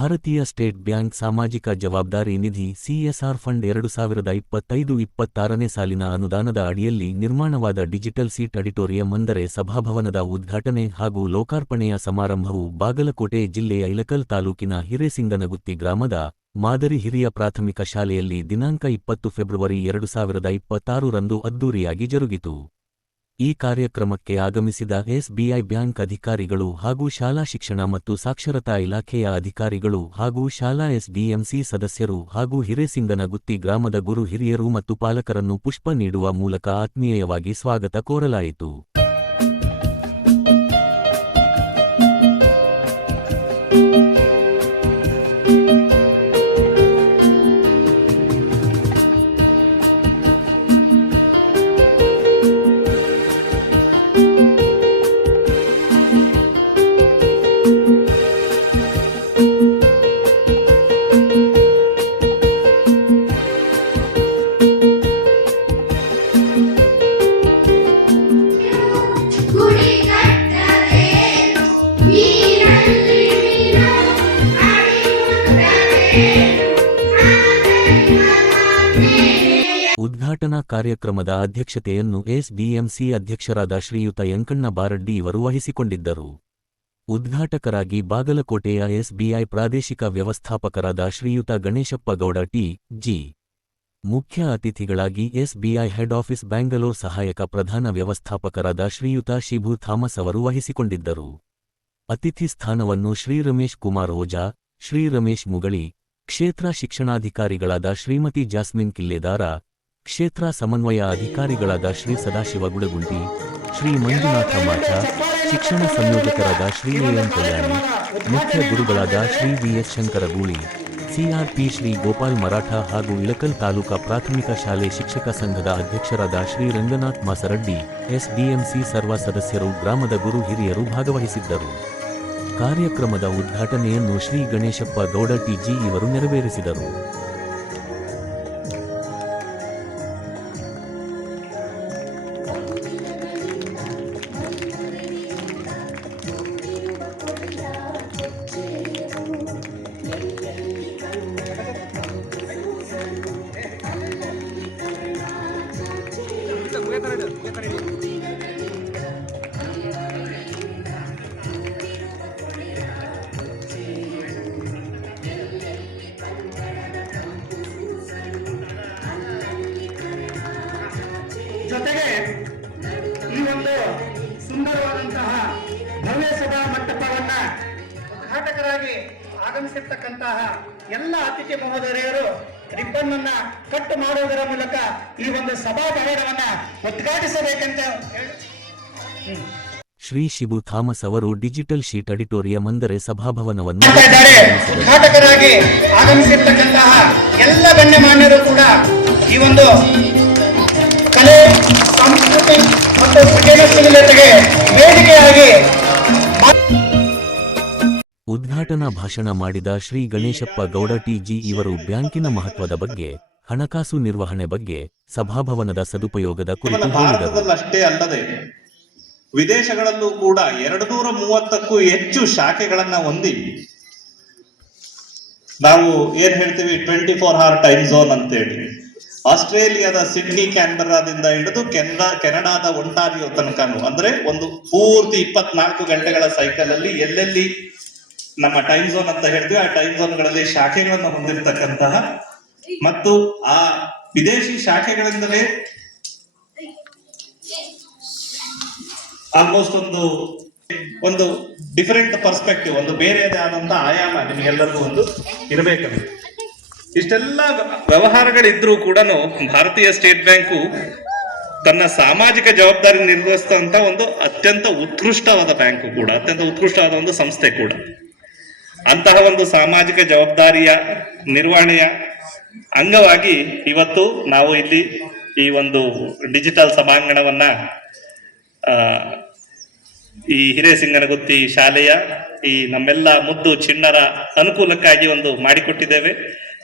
ಭಾರತೀಯ state bank ಸಾಮಾಜಿಕ ಜವಾಬ್ದಾರಿ ನಿಧಿ ಸಿಎಸ್ಆರ್ ಫಂಡ್ 2025-26ನೇ ಸಾಲಿನ ಅನುದಾನದ ಅಡಿಯಲ್ಲಿ ನಿರ್ಮಾಣವಾದ ಡಿಜಿಟಲ್ ಸೀಟ್ ಆಡಿಟೋರಿಯಂ ಅಂದರೆ ಸಭಾಭವನದ ಉದ್ಘಾಟನೆ ಹಾಗೂ ಲೋಕಾರ್ಪಣೆಯ ಸಮಾರಂಭವು ಬಾಗಲಕೋಟೆ ಜಿಲ್ಲೆಯ ಇಳಕಲ್ ತಾಲೂಕಿನ ಹಿರೇಸಿಂಗನಗುತ್ತಿ ಗ್ರಾಮದ ಮಾದರಿ ಹಿರಿಯ ಪ್ರಾಥಮಿಕ ಶಾಲೆಯಲ್ಲಿ ದಿನಾಂಕ 20 ಫೆಬ್ರವರಿ 2026ರಂದು ಅದ್ದೂರಿಯಾಗಿ ಜರುಗಿತು. ಈ ಕಾರ್ಯಕ್ರಮಕ್ಕೆ ಆಗಮಿಸಿದ ಎಸ್ಬಿಐ ಬ್ಯಾಂಕ್ ಅಧಿಕಾರಿಗಳು ಹಾಗೂ ಶಾಲಾ ಶಿಕ್ಷಣ ಮತ್ತು ಸಾಕ್ಷರತಾ ಇಲಾಖೆಯ ಅಧಿಕಾರಿಗಳು ಹಾಗೂ ಶಾಲಾ ಎಸ್ಡಿಎಂಸಿ ಸದಸ್ಯರು ಹಾಗೂ ಹಿರೇಸಿಂಗನಗುತ್ತಿ ಗ್ರಾಮದ ಗುರು ಹಿರಿಯರು ಮತ್ತು ಪಾಲಕರನ್ನು ಪುಷ್ಪ ನೀಡುವ ಮೂಲಕ ಆತ್ಮೀಯವಾಗಿ ಸ್ವಾಗತ ಕೋರಲಾಯಿತು. ಉದ್ಘಾಟನಾ ಕಾರ್ಯಕ್ರಮದ ಅಧ್ಯಕ್ಷತೆಯನ್ನು ಎಸ್ಡಿಎಂಸಿ ಅಧ್ಯಕ್ಷರಾದ ಶ್ರೀಯುತ ಯಂಕಣ್ಣ ಬಾರಡ್ಡಿ ಇವರು ವಹಿಸಿಕೊಂಡಿದ್ದರು. ಉದ್ಘಾಟಕರಾಗಿ ಬಾಗಲಕೋಟೆಯ ಎಸ್ಬಿಐ ಪ್ರಾದೇಶಿಕ ವ್ಯವಸ್ಥಾಪಕರಾದ ಶ್ರೀಯುತ ಗಣೇಶಪ್ಪ ಗೌಡ ಟಿ.ಜಿ. ಮುಖ್ಯ ಅತಿಥಿಗಳಾಗಿ ಎಸ್ಬಿಐ ಹೆಡ್ ಆಫೀಸ್ ಬ್ಯಾಂಗಲೋರ್ ಸಹಾಯಕ ಪ್ರಧಾನ ವ್ಯವಸ್ಥಾಪಕರಾದ ಶ್ರೀಯುತ ಶಿಬು ಥಾಮಸ್ ಅವರು ವಹಿಸಿಕೊಂಡಿದ್ದರು. ಅತಿಥಿ ಸ್ಥಾನವನ್ನು ಶ್ರೀ ರಮೇಶ್ ಕುಮಾರ್ ಓಜಾ, ಶ್ರೀ ರಮೇಶ್ ಮುಗಳಿ, ಕ್ಷೇತ್ರ ಶಿಕ್ಷಣಾಧಿಕಾರಿಗಳಾದ ಶ್ರೀಮತಿ ಜಾಸ್ಮಿನ್ ಕಿಲ್ಲೆದಾರ, ಕ್ಷೇತ್ರ ಸಮನ್ವಯ ಅಧಿಕಾರಿಗಳಾದ ಶ್ರೀ ಸದಾಶಿವ ಗುಡಗುಂಟಿ, ಶ್ರೀ ಮಂಜುನಾಥ ಮಾಚ, ಶಿಕ್ಷಣ ಸಂಯೋಜಕರಾದ ಶ್ರೀ ಎಎಂ ಕಲ್ಯಾಣಿ, ಮುಖ್ಯ ಗುರುಗಳಾದ ಶ್ರೀ ವಿಎಸ್ ಶಂಕರಗೂಳಿ, ಸಿಆರ್ಪಿ ಶ್ರೀ ಗೋಪಾಲ್ ಮರಾಠ ಹಾಗೂ ಇಳಕಲ್ ತಾಲೂಕಾ ಪ್ರಾಥಮಿಕ ಶಾಲೆ ಶಿಕ್ಷಕ ಸಂಘದ ಅಧ್ಯಕ್ಷರಾದ ಶ್ರೀ ರಂಗನಾಥ್ ಮಾಸರಡ್ಡಿ, ಎಸ್ಡಿಎಂಸಿ ಸರ್ವ ಸದಸ್ಯರು, ಗ್ರಾಮದ ಗುರು ಹಿರಿಯರು ಭಾಗವಹಿಸಿದ್ದರು. ಕಾರ್ಯಕ್ರಮದ ಉದ್ಘಾಟನೆಯನ್ನು ಶ್ರೀ ಗಣೇಶಪ್ಪ ಗೌಡ ಟಿ.ಜಿ. ಇವರು ನೆರವೇರಿಸಿದರು. ಜೊತೆಗೆ ಈ ಒಂದು ಸುಂದರವಾದಂತಹ ಭವ್ಯ ಸಭಾ ಮಂಟಪವನ್ನ ಉದ್ಘಾಟಕರಾಗಿ ಆಗಮಿಸಿರ್ತಕ್ಕಂತಹ ಎಲ್ಲ ಅತಿಥಿ ಮಹೋದಯರು ರಿಬ್ಬನ್ ಅನ್ನ ಕಟ್ ಮಾಡುವುದರ ಮೂಲಕ ಈ ಒಂದು ಸಭಾಭವನವನ್ನ ಉದ್ಘಾಟಿಸಬೇಕಂತ ಶ್ರೀ ಶಿಬು ಥಾಮಸ್ ಅವರು ಡಿಜಿಟಲ್ ಶೀಟ್ ಆಡಿಟೋರಿಯಂ ಅಂದರೆ ಸಭಾಭವನವನ್ನು ಉದ್ಘಾಟಕರಾಗಿ ಆಗಮಿಸಿರ್ತಕ್ಕಂತಹ ಎಲ್ಲ ಗಣ್ಯಮಾನ್ಯರು ಕೂಡ ಈ ಒಂದು ಕಲೆ, ಸಂಸ್ಕೃತಿ ಮತ್ತು ಸೃಜನಶೀಲತೆಗೆ ವೇದಿಕೆಯಾಗಿ ಉದ್ಘಾಟನಾ ಭಾಷಣ ಮಾಡಿದ ಶ್ರೀ ಗಣೇಶಪ್ಪ ಗೌಡ ಟಿ.ಜಿ. ಇವರು ಬ್ಯಾಂಕಿನ ಮಹತ್ವದ ಬಗ್ಗೆ, ಹಣಕಾಸು ನಿರ್ವಹಣೆ ಬಗ್ಗೆ, ಸಭಾಭವನದ ಸದುಪಯೋಗದ ಕುರಿತು ಹೇಳಿದರು. ಅಷ್ಟೇ ಅಲ್ಲದೆ ವಿದೇಶಗಳಲ್ಲೂ ಕೂಡ 230ಕ್ಕೂ ಹೆಚ್ಚು ಶಾಖೆಗಳನ್ನ ಹೊಂದಿ ನಾವು ಏನ್ ಹೇಳ್ತೀವಿ 24 hour ಟೈಮ್ ಝೋನ್ ಅಂತ ಹೇಳಿ ಆಸ್ಟ್ರೇಲಿಯಾದ ಸಿಡ್ನಿ ಕ್ಯಾನ್ಬರಾದಿಂದ ಹಿಡಿದು ಕೆನಡಾದ ಒಂಟಾರಿಯೋ ತನಕನು ಅಂದ್ರೆ ಒಂದು ಪೂರ್ತಿ 24 ಗಂಟೆಗಳ ಸೈಕಲ್ ಅಲ್ಲಿ ಎಲ್ಲೆಲ್ಲಿ ನಮ್ಮ ಟೈಮ್ ಝೋನ್ ಅಂತ ಹೇಳ್ತೀವಿ ಆ ಟೈಮ್ ಝೋನ್ಗಳಲ್ಲಿ ಶಾಖೆಗಳನ್ನು ಹೊಂದಿರತಕ್ಕಂತಹ ಮತ್ತು ಆ ವಿದೇಶಿ ಶಾಖೆಗಳಿಂದಲೇ ಆಲ್ಮೋಸ್ಟ್ ಒಂದು ಡಿಫರೆಂಟ್ ಪರ್ಸ್ಪೆಕ್ಟಿವ್, ಒಂದು ಬೇರೆಯದೇ ಆದಂತಹ ಆಯಾಮ ನಿಮಗೆಲ್ಲರಿಗೂ ಒಂದು ಇರಬೇಕಂತ. ಇಷ್ಟೆಲ್ಲ ವ್ಯವಹಾರಗಳಿದ್ರೂ ಕೂಡ ಭಾರತೀಯ ಸ್ಟೇಟ್ ಬ್ಯಾಂಕು ತನ್ನ ಸಾಮಾಜಿಕ ಜವಾಬ್ದಾರಿ ನಿರ್ವಹಿಸಿದಂತ ಒಂದು ಅತ್ಯಂತ ಉತ್ಕೃಷ್ಟವಾದ ಬ್ಯಾಂಕು ಕೂಡ, ಅತ್ಯಂತ ಉತ್ಕೃಷ್ಟವಾದ ಒಂದು ಸಂಸ್ಥೆ ಕೂಡ. ಅಂತಹ ಒಂದು ಸಾಮಾಜಿಕ ಜವಾಬ್ದಾರಿಯ ನಿರ್ವಹಣೆಯ ಅಂಗವಾಗಿ ಇವತ್ತು ನಾವು ಇಲ್ಲಿ ಈ ಒಂದು ಡಿಜಿಟಲ್ ಸಭಾಂಗಣವನ್ನ ಈ ಹಿರೇಸಿಂಗನಗುತ್ತಿ ಶಾಲೆಯ ಈ ನಮ್ಮೆಲ್ಲ ಮುದ್ದು ಚಿಣ್ಣರ ಅನುಕೂಲಕ್ಕಾಗಿ ಒಂದು ಮಾಡಿಕೊಟ್ಟಿದ್ದೇವೆ.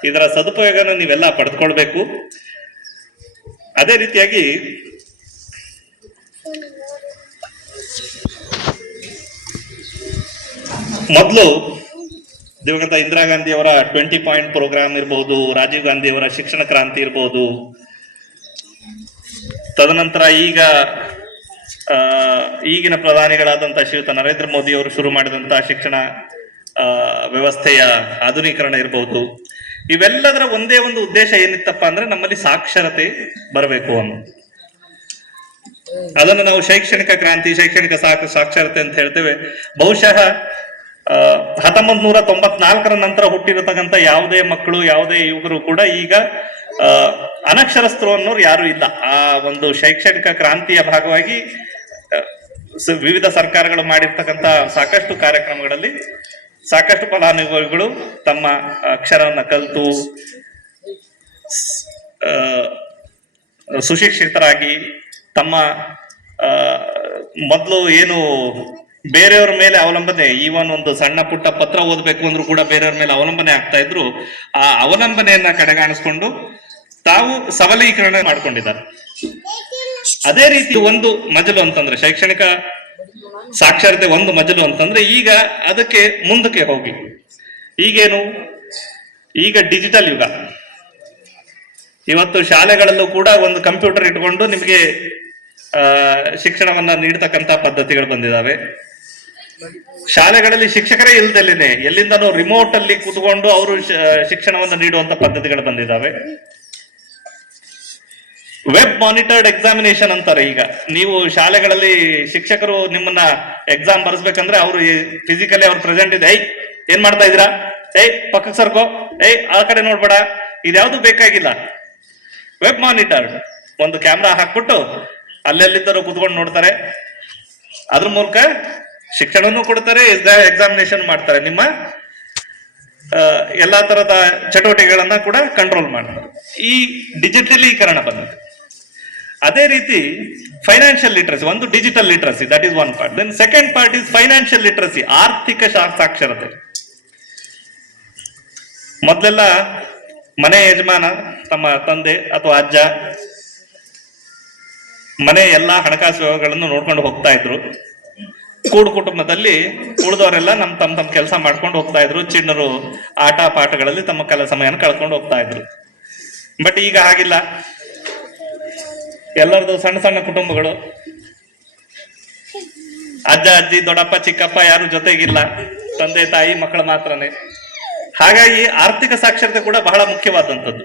ಇದರ ಸದುಪಯೋಗನ ನೀವೆಲ್ಲ ಪಡೆದುಕೊಳ್ಬೇಕು. ಅದೇ ರೀತಿಯಾಗಿ ಮೊದಲು ದಿವಂಗತ ಇಂದಿರಾ ಗಾಂಧಿಯವರ 20 ಪಾಯಿಂಟ್ ಪ್ರೋಗ್ರಾಮ್ ಇರ್ಬೋದು, ರಾಜೀವ್ ಗಾಂಧಿಯವರ ಶಿಕ್ಷಣ ಕ್ರಾಂತಿ ಇರ್ಬೋದು, ತದನಂತರ ಈಗಿನ ಪ್ರಧಾನಿಗಳಾದಂತಹ ಶ್ರೀಯುತ ನರೇಂದ್ರ ಮೋದಿ ಅವರು ಶುರು ಮಾಡಿದಂತಹ ಶಿಕ್ಷಣ ವ್ಯವಸ್ಥೆಯ ಆಧುನೀಕರಣ ಇರಬಹುದು. ಇವೆಲ್ಲದರ ಒಂದೇ ಒಂದು ಉದ್ದೇಶ ಏನಿತ್ತಪ್ಪ ಅಂದ್ರೆ ನಮ್ಮಲ್ಲಿ ಸಾಕ್ಷರತೆ ಬರಬೇಕು ಅನ್ನೋದು. ಅದನ್ನು ನಾವು ಶೈಕ್ಷಣಿಕ ಕ್ರಾಂತಿ, ಶೈಕ್ಷಣಿಕ ಸಾಕ್ಷರತೆ ಅಂತ ಹೇಳ್ತೇವೆ. ಬಹುಶಃ 1994ರ ನಂತರ ಹುಟ್ಟಿರತಕ್ಕಂಥ ಯಾವುದೇ ಮಕ್ಕಳು, ಯಾವುದೇ ಯುವಕರು ಕೂಡ ಈಗ ಅನಕ್ಷರಸ್ಥರು ಅನ್ನೋರು ಯಾರು ಇಲ್ಲ. ಆ ಒಂದು ಶೈಕ್ಷಣಿಕ ಕ್ರಾಂತಿಯ ಭಾಗವಾಗಿ ವಿವಿಧ ಸರ್ಕಾರಗಳು ಮಾಡಿರ್ತಕ್ಕಂಥ ಸಾಕಷ್ಟು ಕಾರ್ಯಕ್ರಮಗಳಲ್ಲಿ ಸಾಕಷ್ಟು ಫಲಾನುಭವಿಗಳು ತಮ್ಮ ಅಕ್ಷರವನ್ನ ಕಲಿತು ಸುಶಿಕ್ಷಿತರಾಗಿ ತಮ್ಮ ಮೊದಲು ಏನು ಬೇರೆಯವ್ರ ಮೇಲೆ ಅವಲಂಬನೆ, ಈವನ್ ಒಂದು ಸಣ್ಣ ಪುಟ್ಟ ಪತ್ರ ಓದಬೇಕು ಅಂದ್ರೂ ಕೂಡ ಬೇರೆಯವ್ರ ಮೇಲೆ ಅವಲಂಬನೆ ಆಗ್ತಾ ಇದ್ರು. ಆ ಅವಲಂಬನೆಯನ್ನ ಕಡೆಗಾಣಿಸ್ಕೊಂಡು ತಾವು ಸಬಲೀಕರಣ ಮಾಡ್ಕೊಂಡಿದ್ದಾರೆ. ಅದೇ ರೀತಿ ಒಂದು ಮಜಲು ಅಂತಂದ್ರೆ ಶೈಕ್ಷಣಿಕ ಸಾಕ್ಷರತೆ ಒಂದು ಮಜಲು ಅಂತಂದ್ರೆ ಈಗ ಅದಕ್ಕೆ ಮುಂದಕ್ಕೆ ಹೋಗಿ ಈಗೇನು, ಈಗ ಡಿಜಿಟಲ್ ಯುಗ. ಇವತ್ತು ಶಾಲೆಗಳಲ್ಲೂ ಕೂಡ ಒಂದು ಕಂಪ್ಯೂಟರ್ ಇಟ್ಕೊಂಡು ನಿಮಗೆ ಶಿಕ್ಷಣವನ್ನ ನೀಡ್ತಕ್ಕಂಥ ಪದ್ಧತಿಗಳು ಬಂದಿದ್ದಾವೆ. ಶಾಲೆಗಳಲ್ಲಿ ಶಿಕ್ಷಕರೇ ಇಲ್ದಲೇನೆ ಎಲ್ಲಿಂದನೋ ರಿಮೋಟ್ ಅಲ್ಲಿ ಕೂತ್ಕೊಂಡು ಅವರು ಶಿಕ್ಷಣವನ್ನು ನೀಡುವಂತ ಪದ್ಧತಿಗಳು ಬಂದಿದ್ದಾವೆ. ವೆಬ್ ಮಾನಿಟರ್ಡ್ ಎಕ್ಸಾಮಿನೇಷನ್ ಅಂತಾರೆ. ಈಗ ನೀವು ಶಾಲೆಗಳಲ್ಲಿ ಶಿಕ್ಷಕರು ನಿಮ್ಮನ್ನ ಎಕ್ಸಾಮ್ ಬರೆಸ್ಬೇಕಂದ್ರೆ ಅವರು ಫಿಸಿಕಲಿ ಅವ್ರು ಪ್ರೆಸೆಂಟ್ ಇದೆ, ಏನ್ ಮಾಡ್ತಾ ಇದ್ದೀರಾ, ಪಕ್ಕಕ್ಕೆ ಸರ್ಕೋ, ಆ ಕಡೆ ನೋಡ್ಬೇಡ, ಇದ್ಯಾವುದು ಬೇಕಾಗಿಲ್ಲ. ವೆಬ್ ಮಾನಿಟರ್ಡ್ ಒಂದು ಕ್ಯಾಮ್ರಾ ಹಾಕ್ಬಿಟ್ಟು ಅಲ್ಲೆಲ್ಲಿದ್ದರೂ ಕೂತ್ಕೊಂಡು ನೋಡ್ತಾರೆ. ಅದ್ರ ಮೂಲಕ ಶಿಕ್ಷಣವನ್ನು ಕೊಡ್ತಾರೆ, ಎಕ್ಸಾಮಿನೇಷನ್ ಮಾಡ್ತಾರೆ, ನಿಮ್ಮ ಎಲ್ಲಾ ತರದ ಚಟುವಟಿಕೆಗಳನ್ನ ಕೂಡ ಕಂಟ್ರೋಲ್ ಮಾಡ್ತಾರೆ. ಈ ಡಿಜಿಟಲೀಕರಣ ಬಂದಿದೆ. ಅದೇ ರೀತಿ ಫೈನಾನ್ಷಿಯಲ್ ಲಿಟ್ರಸಿ, ಒಂದು digital literacy, that is one part. Then second part is financial literacy, ಆರ್ಥಿಕ ಸಾಕ್ಷರತೆ. ಮೊದಲೆಲ್ಲ ಮನೆ ಯಜಮಾನ, ತಮ್ಮ ತಂದೆ ಅಥವಾ ಅಜ್ಜ ಮನೆ ಎಲ್ಲಾ ಹಣಕಾಸು ವ್ಯವಹಾರಗಳನ್ನು ನೋಡ್ಕೊಂಡು ಹೋಗ್ತಾ ಇದ್ರು. ಕೂಡು ಕುಟುಂಬದಲ್ಲಿ ಉಳಿದವರೆಲ್ಲ ತಮ್ಮ ಕೆಲಸ ಮಾಡ್ಕೊಂಡು ಹೋಗ್ತಾ ಇದ್ರು. ಚಿಣ್ಣರು ಆಟ ಪಾಠಗಳಲ್ಲಿ ತಮ್ಮ ಸಮಯನ ಕಳ್ಕೊಂಡು ಹೋಗ್ತಾ ಇದ್ರು. ಬಟ್ ಈಗ ಹಾಗಿಲ್ಲ. ಎಲ್ಲರದು ಸಣ್ಣ ಸಣ್ಣ ಕುಟುಂಬಗಳು, ಅಜ್ಜ ಅಜ್ಜಿ ದೊಡ್ಡಪ್ಪ ಚಿಕ್ಕಪ್ಪ ಯಾರು ಜೊತೆಗಿಲ್ಲ, ತಂದೆ ತಾಯಿ ಮಕ್ಕಳು ಮಾತ್ರನೇ. ಹಾಗಾಗಿ ಆರ್ಥಿಕ ಸಾಕ್ಷರತೆ ಕೂಡ ಬಹಳ ಮುಖ್ಯವಾದಂಥದ್ದು.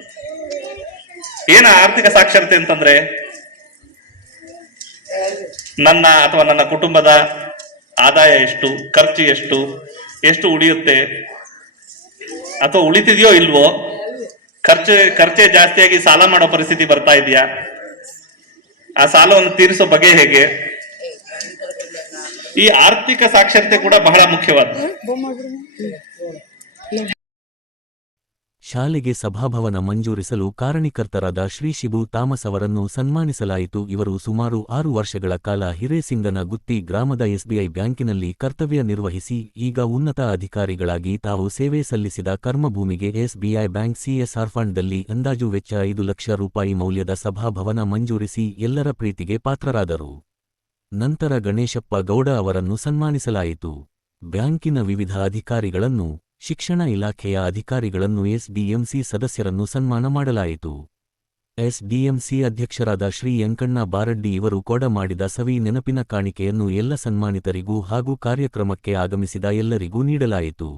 ಏನ ಆರ್ಥಿಕ ಸಾಕ್ಷರತೆ ಅಂತಂದ್ರೆ, ನನ್ನ ಅಥವಾ ನನ್ನ ಕುಟುಂಬದ ಆದಾಯ ಎಷ್ಟು, ಖರ್ಚು ಎಷ್ಟು, ಎಷ್ಟು ಉಳಿಯುತ್ತೆ ಅಥವಾ ಉಳಿತಿದೆಯೋ ಇಲ್ವೋ, ಖರ್ಚೆ ಜಾಸ್ತಿಯಾಗಿ ಸಾಲ ಮಾಡೋ ಪರಿಸ್ಥಿತಿ ಬರ್ತಾ ಇದೆಯಾ, ಆ ಸಾಲವನ್ನು ತೀರಿಸೋ ಬಗೆ ಹೇಗೆ, ಈ ಆರ್ಥಿಕ ಸಾಕ್ಷರತೆ ಕೂಡ ಬಹಳ ಮುಖ್ಯವಾದ. ಶಾಲೆಗೆ ಸಭಾಭವನ ಮಂಜೂರಿಸಲು ಕಾರಣೀಕರ್ತರಾದ ಶ್ರೀ ಶಿಬು ಥಾಮಸ್ ಅವರನ್ನು ಸನ್ಮಾನಿಸಲಾಯಿತು. ಇವರು ಸುಮಾರು 6 ವರ್ಷಗಳ ಕಾಲ ಹಿರೇಸಿಂಗನಗುತ್ತಿ ಗ್ರಾಮದ ಎಸ್ಬಿಐ ಬ್ಯಾಂಕಿನಲ್ಲಿ ಕರ್ತವ್ಯ ನಿರ್ವಹಿಸಿ ಈಗ ಉನ್ನತ ಅಧಿಕಾರಿಗಳಾಗಿ ತಾವು ಸೇವೆ ಸಲ್ಲಿಸಿದ ಕರ್ಮಭೂಮಿಗೆ ಎಸ್ಬಿಐ ಬ್ಯಾಂಕ್ ಸಿಎಸ್ಆರ್ ಫಂಡ್ದಲ್ಲಿ ಅಂದಾಜು ವೆಚ್ಚ 5 ಲಕ್ಷ ರೂಪಾಯಿ ಮೌಲ್ಯದ ಸಭಾಭವನ ಮಂಜೂರಿಸಿ ಎಲ್ಲರ ಪ್ರೀತಿಗೆ ಪಾತ್ರರಾದರು. ನಂತರ ಗಣೇಶಪ್ಪ ಗೌಡ ಅವರನ್ನು ಸನ್ಮಾನಿಸಲಾಯಿತು. ಬ್ಯಾಂಕಿನ ವಿವಿಧ ಅಧಿಕಾರಿಗಳನ್ನು, ಶಿಕ್ಷಣ ಇಲಾಖೆಯ ಅಧಿಕಾರಿಗಳನ್ನು, ಎಸ್ಡಿಎಂಸಿ ಸದಸ್ಯರನ್ನು ಸನ್ಮಾನ ಮಾಡಲಾಯಿತು. ಎಸ್ಡಿಎಂಸಿ ಅಧ್ಯಕ್ಷರಾದ ಶ್ರೀ ಯಂಕಣ್ಣ ಬಾರಡ್ಡಿ ಇವರು ಕೊಡ ಮಾಡಿದ ಸವಿ ನೆನಪಿನ ಕಾಣಿಕೆಯನ್ನು ಎಲ್ಲ ಸನ್ಮಾನಿತರಿಗೂ ಹಾಗೂ ಕಾರ್ಯಕ್ರಮಕ್ಕೆ ಆಗಮಿಸಿದ ಎಲ್ಲರಿಗೂ ನೀಡಲಾಯಿತು.